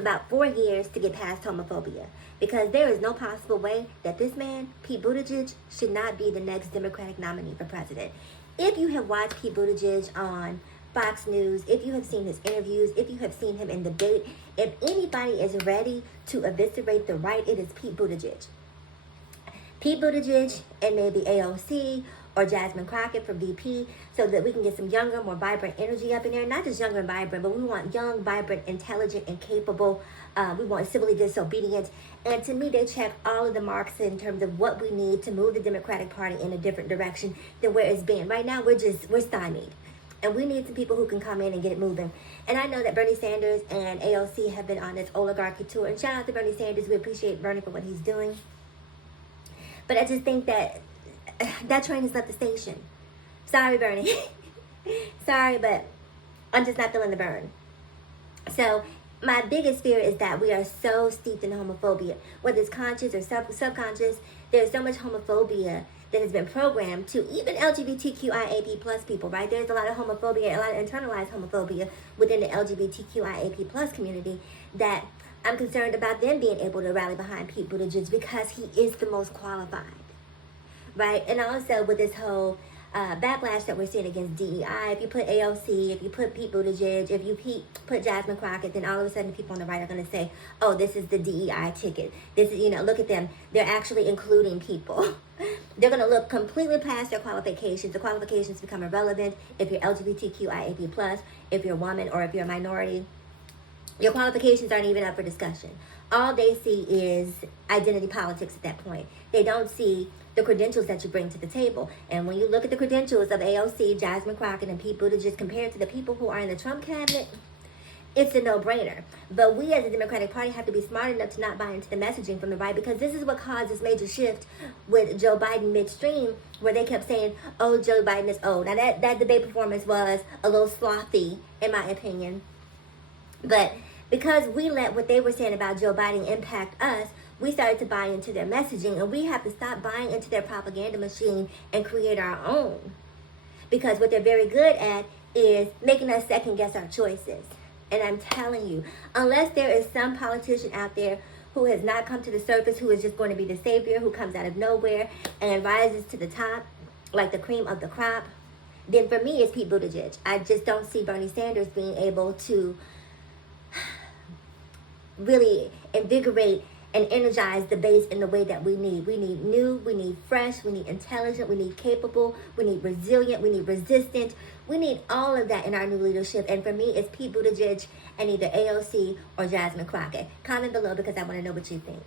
about 4 years to get past homophobia, because there is no possible way that this man, Pete Buttigieg, should not be the next Democratic nominee for president. If you have watched Pete Buttigieg on Fox News, if you have seen his interviews, if you have seen him in debate, if anybody is ready to eviscerate the right, it is Pete Buttigieg. Pete Buttigieg and maybe AOC or Jasmine Crockett for VP, so that we can get some younger, more vibrant energy up in there. Not just younger and vibrant, but we want young, vibrant, intelligent, and capable. We want civilly disobedient. And to me, they check all of the marks in terms of what we need to move the Democratic Party in a different direction than where it's been. Right now, we're stymied. And we need some people who can come in and get it moving. And I know that Bernie Sanders and AOC have been on this oligarchy tour. And shout out to Bernie Sanders. We appreciate Bernie for what he's doing. But I just think that train has left the station. Sorry, Bernie. Sorry, but I'm just not feeling the burn. So my biggest fear is that we are so steeped in homophobia, whether it's conscious or subconscious. There's so much homophobia that has been programmed to even LGBTQIAP plus people, right? There's a lot of homophobia, a lot of internalized homophobia within the LGBTQIAP plus community that I'm concerned about them being able to rally behind Pete Buttigieg because he is the most qualified, right? And also with this whole backlash that we're seeing against DEI, if you put AOC, if you put Pete Buttigieg, if you put Jasmine Crockett, then all of a sudden people on the right are going to say, oh, this is the DEI ticket. This is, look at them. They're actually including people. They're going to look completely past their qualifications. The qualifications become irrelevant if you're LGBTQIAP+, if you're a woman, or if you're a minority. Your qualifications aren't even up for discussion. All they see is identity politics at that point. They don't see the credentials that you bring to the table. And when you look at the credentials of AOC, Jasmine Crockett, and Pete Buttigieg compared to the people who are in the Trump cabinet, it's a no-brainer. But we as a Democratic Party have to be smart enough to not buy into the messaging from the right, because this is what caused this major shift with Joe Biden midstream, where they kept saying, oh, Joe Biden is old. Now that debate performance was a little slothy, in my opinion. But because we let what they were saying about Joe Biden impact us, we started to buy into their messaging, and we have to stop buying into their propaganda machine and create our own. Because what they're very good at is making us second guess our choices. And I'm telling you, unless there is some politician out there who has not come to the surface, who is just going to be the savior, who comes out of nowhere and rises to the top like the cream of the crop, then for me it's Pete Buttigieg. I just don't see Bernie Sanders being able to really invigorate and energize the base in the way that we need. We need new, we need fresh, we need intelligent, we need capable, we need resilient, we need resistant. We need all of that in our new leadership. And for me, it's Pete Buttigieg and either AOC or Jasmine Crockett. Comment below because I want to know what you think.